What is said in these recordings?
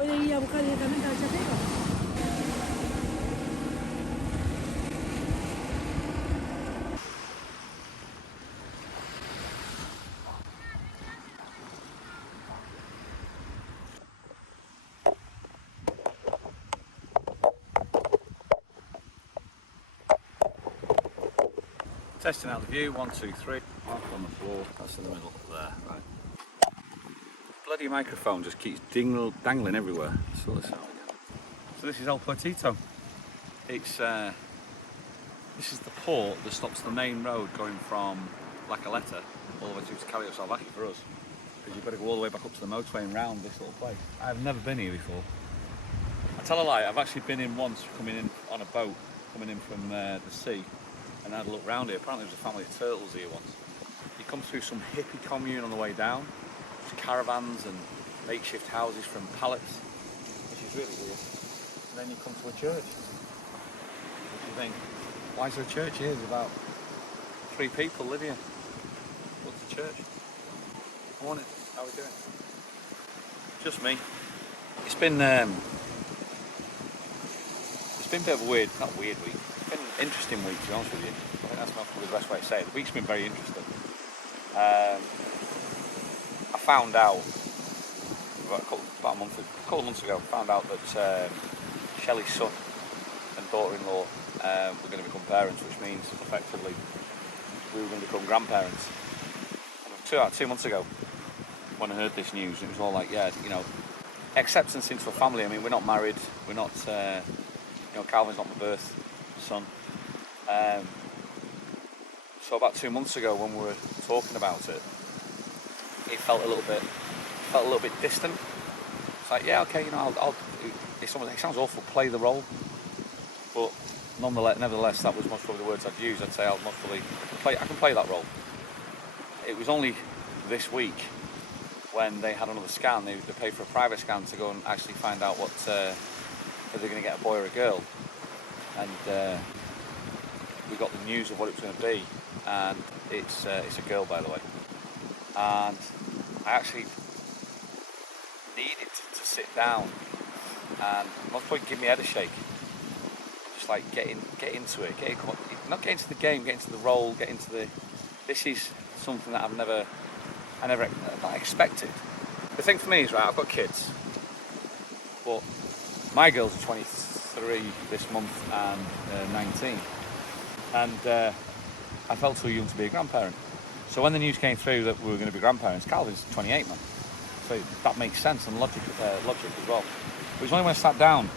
Voy a buscar directamente al chatero. Testing out the view, 1, 2, 3. Mark on the floor, that's in the middle there, right. Bloody microphone just keeps dangling everywhere. Sort this out again. So this is El Portito. It's this is the port that stops the main road going from La Caleta all the way to Calio Salvaje for us. Because you've got to go all the way back up to the motorway and round this little place. I've never been here before. I tell a lie, I've actually been in once, coming in on a boat, coming in from the sea. And I had a look round here. Apparently there was a family of turtles here once. You come through some hippie commune on the way down. There's caravans and makeshift houses from pallets, which is really weird. And then you come to a church. Which you think, why is there a church here? There's about 3 people live here. What's the church? Morning, how are we doing? Just me. It's been a bit of a weird, not weird week. It's been an interesting week, to be honest with you. I think that's probably the best way to say it. The week's been very interesting. I found out about a couple of months ago, found out that Shelley's son and daughter-in-law were going to become parents, which means effectively we were going to become grandparents. And 2 months ago, when I heard this news, it was all like, yeah, you know, acceptance into a family. I mean, we're not married, we're not, you know, Calvin's not my birth son. So about 2 months ago, when we were talking about it, it felt a little bit distant. It's like, yeah, okay, you know, it sounds awful, play the role, but nevertheless, that was most probably the words I'd use. I'd say I'll most probably I can play that role. It was only this week when they had another scan. They paid for a private scan to go and actually find out what whether they're going to get a boy or a girl, and we got the news of what it was going to be, and it's a girl, by the way. And I actually needed to sit down and most probably give me a head a shake. Just like get into it, not get into the game, get into the role, this is something that I never not expected. The thing for me is, right, I've got kids, but my girls are 23 this month and 19, and I felt too young to be a grandparent. So when the news came through that we were going to be grandparents, Calvin's 28, man. So that makes sense and logic as well. It was only when I sat down,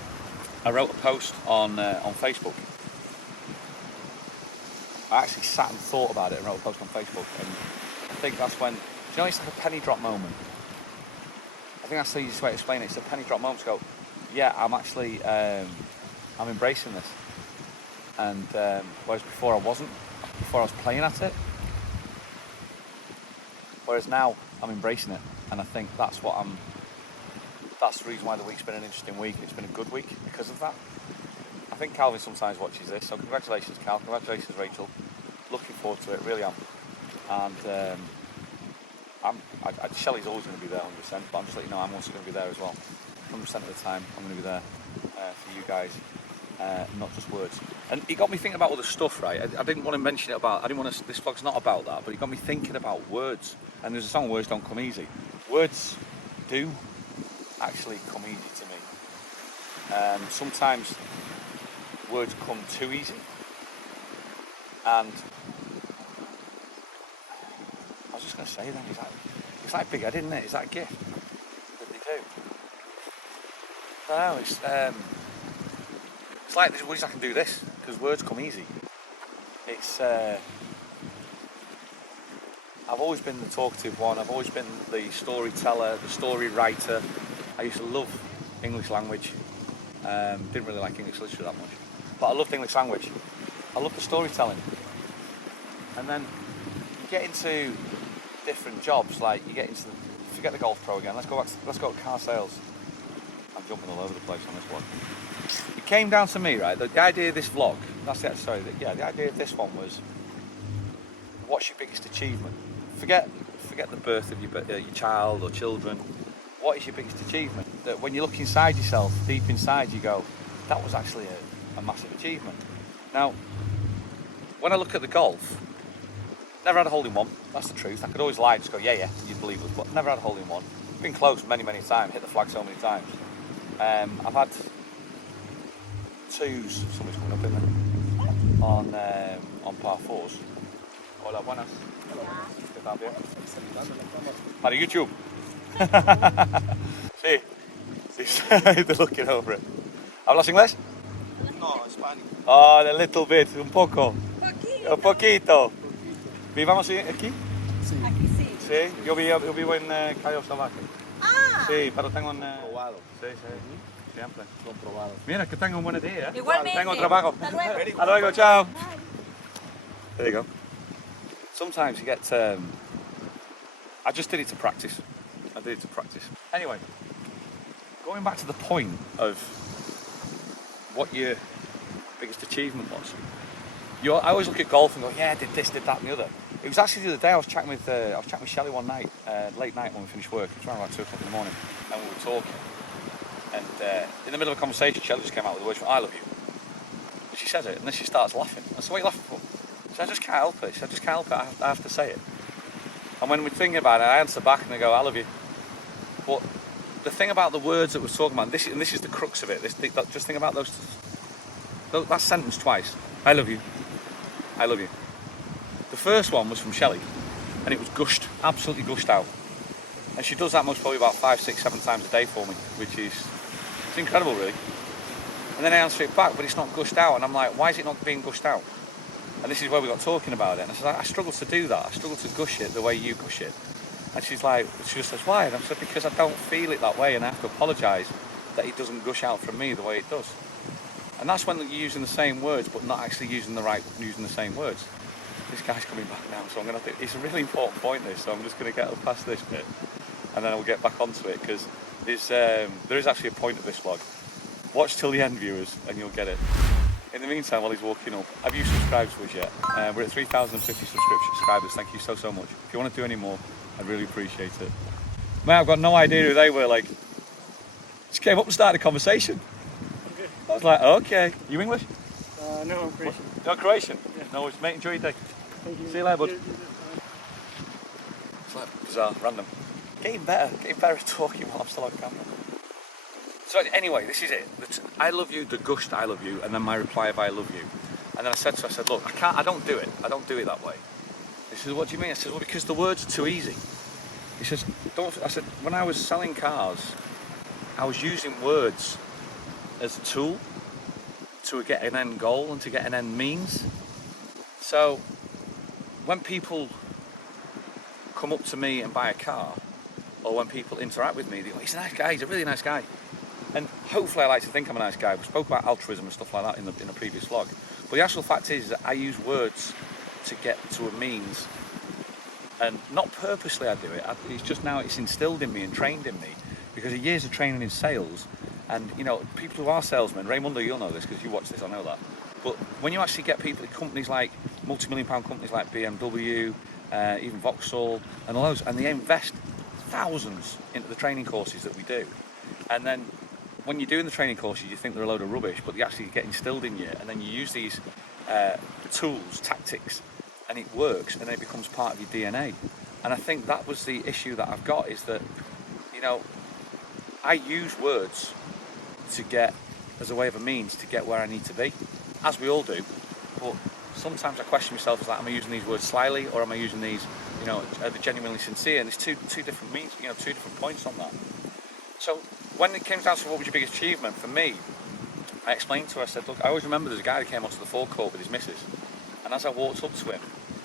I wrote a post on Facebook. I actually sat and thought about it and wrote a post on Facebook, and I think that's when, it's like a penny drop moment. I think that's the easiest way to explain it. It's a penny drop moment to go, yeah, I'm actually, I'm embracing this. And whereas before I wasn't, before I was playing at it. Whereas now I'm embracing it, and I think that's the reason why the week's been an interesting week. It's been a good week because of that. I think Calvin sometimes watches this, so congratulations, Cal. Congratulations, Rachel. Looking forward to it, really am. And Shelley's always going to be there 100%, but I'm just letting you know I'm also going to be there as well. 100% of the time, I'm going to be there for you guys, not just words. And it got me thinking about all the stuff, right? I didn't want to mention it this vlog's not about that, but it got me thinking about words. And there's a song, Words Don't Come Easy. Words do actually come easy to me. Sometimes words come too easy. And I was just going to say then, it's like big-headed, isn't it? Is that a gift that they do? I don't know, it's like there's ways I can do this, because words come easy. It's, I've always been the talkative one, I've always been the storyteller, the story writer. I used to love English language, didn't really like English literature that much, but I loved English language. I loved the storytelling. And then you get into different jobs, like you get into forget the golf pro again, let's go to car sales. I'm jumping all over the place on this one. It came down to me, right, the idea of this vlog, the idea of this one was, what's your biggest achievement? Forget the birth of your child or children. what is your biggest achievement? That when you look inside yourself, deep inside, you go, that was actually a massive achievement. Now, when I look at the golf, never had a hole-in-one, that's the truth. I could always lie and just go, yeah, you'd believe us, but never had a hole-in-one. Been close many times, hit the flag so many times. I've had twos, somebody's coming up in there, on par fours. Hola, buenas. ¿Qué tal, bien? Para YouTube. Sí, they're looking over it. ¿Hablas inglés? No, Spanish. Oh, a little bit, un poco. Poquito. Un poquito. ¿Vivamos aquí? Sí. Aquí sí. Sí, yo vivo en Cayo Salvaje. Ah, Sí, pero tengo un... Probado. Sí, siempre. Son probados. Mira, que tengo un buen día, ¿eh? igualmente. Tengo trabajo. Hasta luego. Hasta luego, chao. There you go. Sometimes you get... I just did it to practice. Anyway, going back to the point of what your biggest achievement was. I always look at golf and go, yeah, I did this, did that, and the other. It was actually the other day I was chatting with Shelley one night, late night when we finished work. It was around about 2 o'clock in the morning, and we were talking. And in the middle of a conversation, Shelley just came out with the words, "I love you." And she says it, and then she starts laughing. I said, "What are you laughing for?" She said, "I just can't help it." She said, "I just can't help it. I have to say it." And when we're thinking about it, I answer back and I go, "I love you." But the thing about the words that we're talking about, and this is the crux of it. Just think about that sentence twice. I love you. I love you. The first one was from Shelley, and it was gushed, absolutely gushed out. And she does that most probably about 5, 6, 7 times a day for me, which is it's incredible, really. And then I answer it back, but it's not gushed out, and I'm like, why is it not being gushed out? And this is where we got talking about it. And I said, I struggle to do that. I struggle to gush it the way you gush it. And she just says, why? And I said, because I don't feel it that way, and I have to apologise that it doesn't gush out from me the way it does. And that's when you're using the same words, but not actually using the same words. This guy's coming back now, so I'm going to have to... It's a really important point, this, so I'm just going to get past this bit, and then I'll get back onto it, because there is actually a point of this vlog. Watch till the end, viewers, and you'll get it. In the meantime, while he's walking up, have you subscribed to us yet? We're at 3,050 subscribers. Thank you so much. If you want to do any more, I'd really appreciate it. Mate, I've got no idea who they were. Like, just came up and started a conversation. Okay. I was like, okay. You English? No, I'm Croatian. You're Croatian? Yeah. No worries, mate. Enjoy your day. Thank you. See you later, bud. Yeah. It's like bizarre, random. Getting better at talking while I'm still on camera. So anyway, this is it. I love you, the gushed I love you, and then my reply of I love you. And then I said to her, look, I don't do it that way. He says, what do you mean? I said, well, because the words are too easy. He says, I said, when I was selling cars, I was using words as a tool to get an end goal and to get an end means. So when people come up to me and buy a car, or when people interact with me, they go, he's a nice guy, he's a really nice guy. And hopefully I like to think I'm a nice guy. We spoke about altruism and stuff like that in a previous vlog. But the actual fact is that I use words to get to a means. And not purposely I do it. It's just now it's instilled in me and trained in me because of years of training in sales. And, you know, people who are salesmen, Raymundo, you'll know this because you watch this, I know that. But when you actually get people in companies like multi-million-pound companies like BMW, even Vauxhall, and all those, and they invest thousands into the training courses that we do. And then when you're doing the training courses, you think they're a load of rubbish, but they actually get instilled in you, and then you use these tools, tactics, and it works, and it becomes part of your DNA. And I think that was the issue that I've got, is that, you know, I use words to get, as a way of a means, to get where I need to be, as we all do, but sometimes I question myself, as like, am I using these words slyly, or am I using these, you know, are they genuinely sincere? And there's two different means, you know, 2 different points on that. So when it came down to what was your biggest achievement, for me, I explained to her, I said, look, I always remember there's a guy who came onto the forecourt with his missus, and as I walked up to him,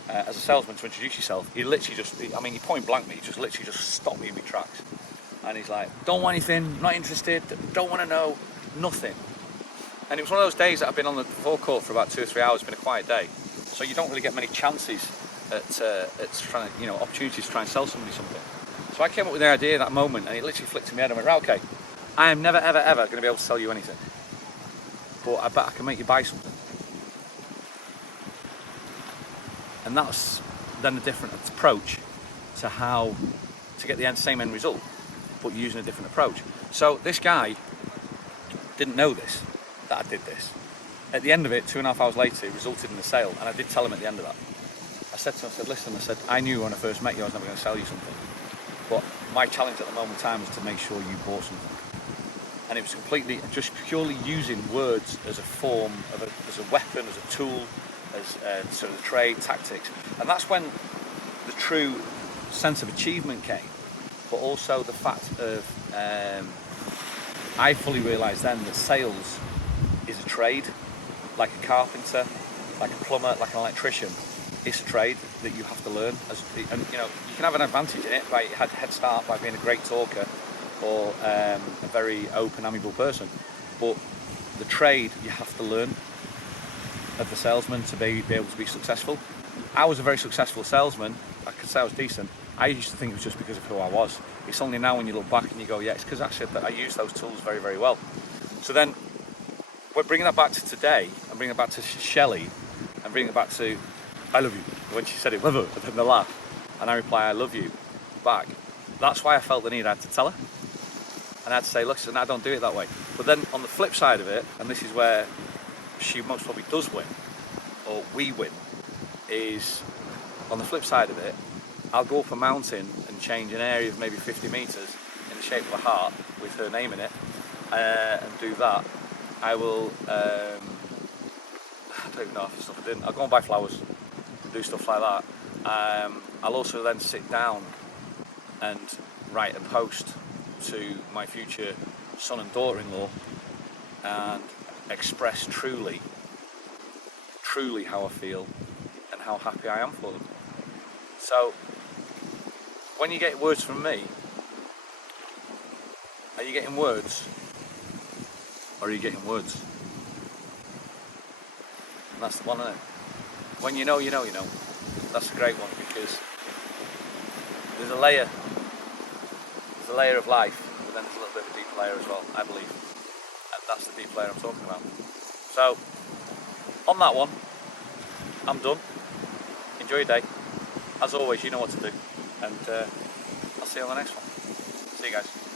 as a salesman, to introduce yourself, he literally he point blank me, he just literally stopped me in my tracks. And he's like, don't want anything, not interested, don't want to know, nothing. And it was one of those days that I've been on the forecourt for about 2 or 3 hours, it's been a quiet day. So you don't really get many chances at trying to, you know, opportunities to try and sell somebody something. So I came up with the idea at that moment, and it literally flicked in my head. I went, right, okay, I am never, ever, ever going to be able to sell you anything. But I bet I can make you buy something. And that's then a different approach to how to get the same end result. but using a different approach. So this guy didn't know this, that I did this. At the end of it, 2.5 hours later, it resulted in a sale, and I did tell him at the end of that. I said to him, I said, listen, I said, I knew when I first met you I was never going to sell you something, but my challenge at the moment in time was to make sure you bought something. And it was completely, just purely using words as a form, as a weapon, as a tool, as sort of trade, tactics. And that's when the true sense of achievement came, but also the fact of, I fully realised then that sales is a trade, like a carpenter, like a plumber, like an electrician. It's a trade that you have to learn. And you know, you can have an advantage in it by head start by being a great talker or a very open, amiable person. But the trade you have to learn of the salesman to be able to be successful. I was a very successful salesman. I could say I was decent. I used to think it was just because of who I was. It's only now when you look back and you go, yeah, it's because actually that I use those tools very, very well. So then we're bringing that back to today, and bringing it back to Shelley, and bringing it back to I love you, when she said it, and then the laugh, and I reply, I love you, back. That's why I felt the need I had to tell her. And I had to say, listen, I don't do it that way. But then on the flip side of it, and this is where she most probably does win, or we win, is on the flip side of it, I'll go up a mountain and change an area of maybe 50 metres in the shape of a heart with her name in it, and do that. I will, I don't even know if it's stuff I didn't, I'll go and buy flowers, do stuff like that. I'll also then sit down and write a post to my future son and daughter-in-law and express truly how I feel and how happy I am for them. So when you get words from me, are you getting words or are you getting words? And that's the one, isn't it? When you know, you know, you know. That's a great one, because there's a layer of life, but then there's a little bit of a deep layer as well, I believe. And that's the deep layer I'm talking about. So, on that one, I'm done. Enjoy your day. As always, you know what to do. And I'll see you on the next one. See you guys.